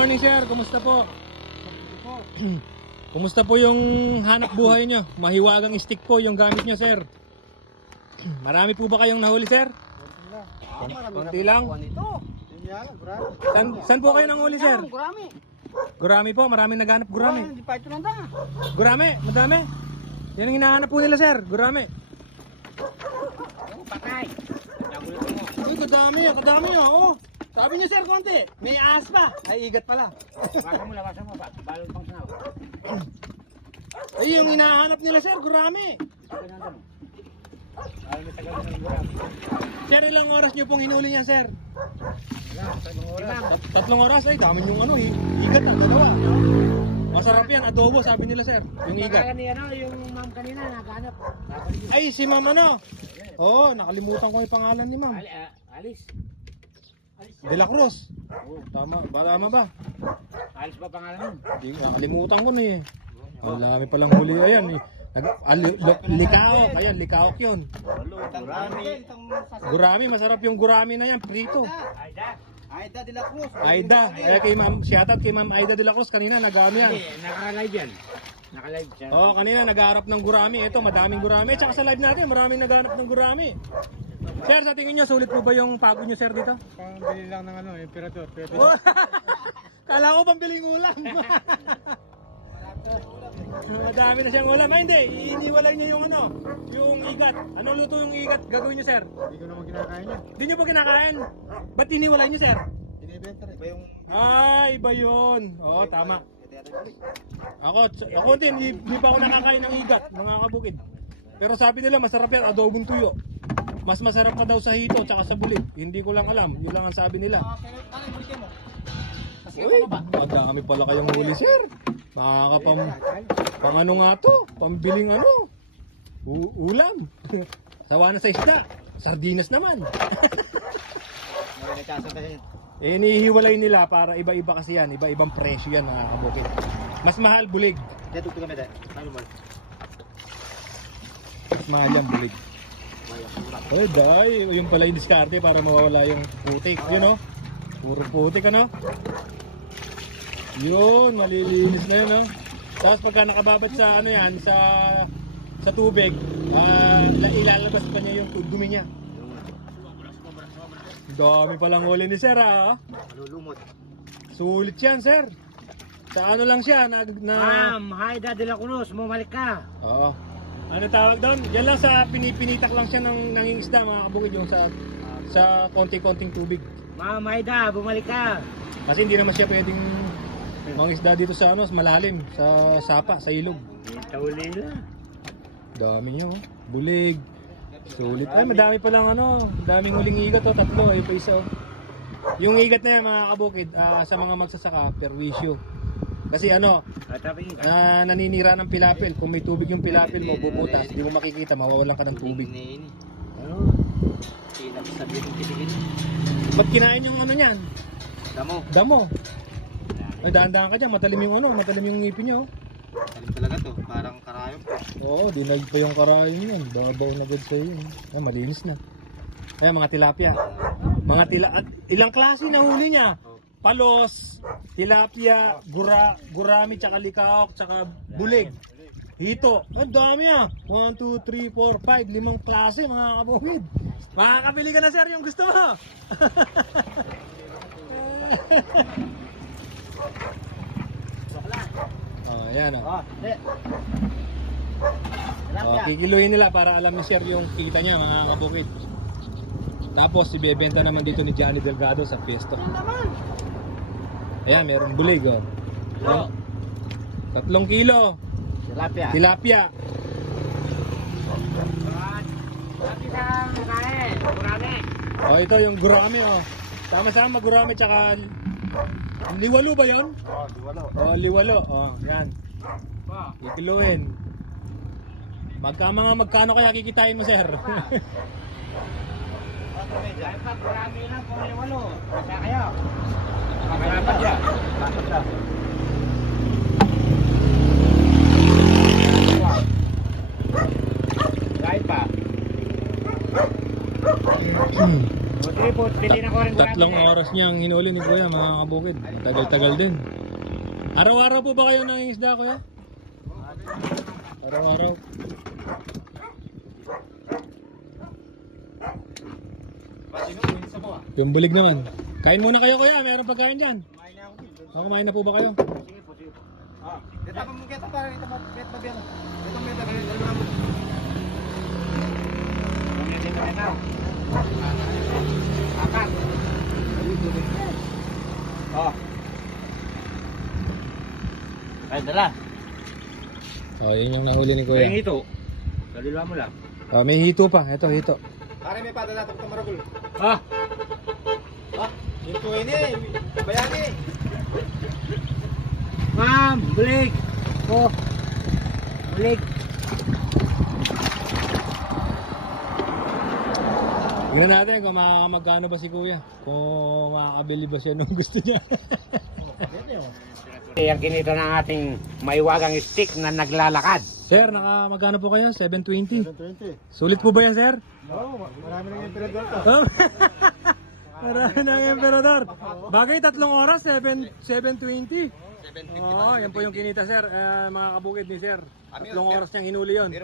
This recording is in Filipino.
morning sir, kumusta po? kumusta po yung hanap buhay nyo? Mahiwagang stick po yung gamit nyo sir. Marami po ba kayong nahuli sir? Konti lang. San, san po kayo nanguli sir? Gurami. Gurami po, maraming naghanap gurami. Hindi pa ito nanda. Gurami, madami. Yan ang hinahanap po nila sir, gurami. Patay. Uy, kadami ah, kadami ah, oh. Sabi niyo sir, konti. May ahas pa. Ay, igat pala. Baka mo lawasan mo. Balon pang sinaw. Ay, yung hinahanap nila sir, gurami. Ay, may tagal ng gurami. Sir, ilang oras niyo pong hinuli niya sir? Tatlong oras. Tat- Tatlong oras, ay dami yung ano, hi- igat ang dalawa. Masarap yan, adobo sabi nila sir, yung igat. Pangalan ni ano, yung ma'am kanina naghanap. Ay, si ma'am ano? Oo, oh, nakalimutan ko yung pangalan ni ma'am. Ali, ah, Alice. De La Cruz. Oo. Tama, ba tama ba? Alice ba pangalan nun? Di, nakalimutan ko na eh. Ang dami palang huli. Ayan eh. Nag, li- likaok. Ayan, likaok yun. Gurami. Gurami, masarap yung gurami na yan. Prito. Aida. Aida de la Cruz. Aida. Eh, kay ma'am, shoutout kay ma'am Aida de la Cruz. Kanina nagami yan. Hindi, naka-live yan. Naka-live siya. Oo, oh, kanina naghaharap ng gurami. Ito, madaming gurami. Tsaka sa live natin, maraming naghahanap ng gurami. Sir, sa tingin nyo, sulit po ba yung pagod nyo, sir, dito? Pambili lang ng ano, imperator. Pwede. Oh, Kala ko pambiling ulam. Madami na siyang ulam. Ay, hindi. Iniwalay niya yung ano, yung igat. Anong luto yung igat gagawin niyo, sir? Hindi ko naman kinakain yan. Hindi niyo pa kinakain. Ba't iniwalay niyo, sir? Binibenta rin. Iba yung... Ay, iba yun. Oo, tama. Ako, ako din, hindi pa ako nakakain ng igat, mga kabukid. Pero sabi nila, masarap yan, adobong tuyo. Mas masarap ka daw sa hito, tsaka sa bulit. Hindi ko lang alam. Yun lang ang sabi nila. Uy, madami pala kayong huli, sir. Makakapam... Pang ano nga to? Pambiling ano? U- ulam. Sawa na sa isda. Sardinas naman. Eh, inihiwalay nila para iba-iba kasi yan. Iba-ibang presyo yan, mga kabukid. Mas mahal, bulig. Kami. Ano? Mas mahal yan, bulig. Eh, day. Yung pala yung diskarte para mawawala yung putik. Yun, oh. Puro putik, ano? Yun, malilinis na yun, oh. Tapos pagka nakababad sa, ano yan, sa sa tubig, ah, la- ilalabas pa niya yung dumi niya. Dami palang huli ni Sir, ah. Malulumot. Sulit yan, Sir. Sa ano lang siya, na... na Ma'am, hi Daddy la Cruz, bumalik ka. Oo. Ano tawag doon? Yan lang sa pinipinitak lang siya ng nangingisda mga kabukid yung sa sa konti-konting tubig. Ma'am Aida, bumalik ka. Kasi hindi naman siya pwedeng mangisda dito sa ano, sa malalim, sa sapa, sa ilog. Dito uli na. Dami niya, oh. bulig. Sulit. Ay, madami pa lang ano, daming huling igat oh, tatlo, ay pa isa oh. Yung igat na yan mga kabukid, ah, sa mga magsasaka, perwisyo. Kasi ano, ka. na naninira ng pilapil. Kung may tubig yung pilapil mo, bubutas, hindi mo makikita, mawawalan ka ng tubig. Ano? Sinap sabi ng kitigin. Ba't kinain yung ano niyan? Damo. Damo. Ay, daan-daan ka dyan, matalim yung ano, matalim yung ngipin niya. Oh. Alam talaga to. Parang karayom. Oo, dinag pa yung karayo niyan. Babaw na good sa'yo. yun. Ay, malinis na. Ay, mga tilapia. Mga tila... At ilang klase na huli niya? Palos, tilapia, gura, gurami, tsaka likaok, tsaka bulig. Hito. Ang dami ah. 1, 2, 3, 4, 5, limang klase mga kabukid. Makakabili ka na sir yung gusto mo. oh, ayan oh. Oh, de. Oh, kikiluhin nila para alam ni Sir yung kita niya mga kabukid. Tapos ibebenta naman dito ni Johnny Delgado sa Piesto. Ayan, meron bulig oh. Ayan. Tatlong kilo, Tilapia. tilapia. Oh, ito yung gurami oh. Sama-sama gurami tsaka liwalo ba yon? Oo, di wala. Oh, liwalo. Oh, yan. Kikiluhin. Magka mga magkano kaya kikitain mo, sir? Pa kurame lang kung may walo. Basta kayo. Kurame. Tatlong oras niyang hinuli ni Kuya, mga kabukid. Tagal-tagal din. Araw-araw po ba kayo nangingisda, Kuya? Araw-araw. Yung bulig naman. Kain muna kayo, Kuya. Meron pagkain dyan. Ako, kumain na po ba kayo? Sige po, sige po. Ah, kita pa kita para kita pa pet pa biya. Ito. Kung hindi ka na. Akat. Oh. Ay, dala. Oh, yun yung nahuli ni Kuya. ito. Daliwa mo lang. Oh, may hito pa. Ito, hito. Pare may padala tapos maragol. Ah! Ah, ito ini. Bayani. Ma'am, bulig! Oh. Bulig. Tingnan natin kung makakamaggano ba si Kuya. Kung makakabili ba siya nung gusto niya. Yung kinito ng ating maiwagang stick na naglalakad. Sir, nakamagano po kayo? 720. 20. Sulit po ba yan, sir? Oo, marami nang yung pinadol to. Oh. Marami na ang emperador. Bagay tatlong oras, 7, 720. Oo, yan po yung kinita, sir. Eh, mga kabukid ni sir. Tatlong oras niyang hinuli yon.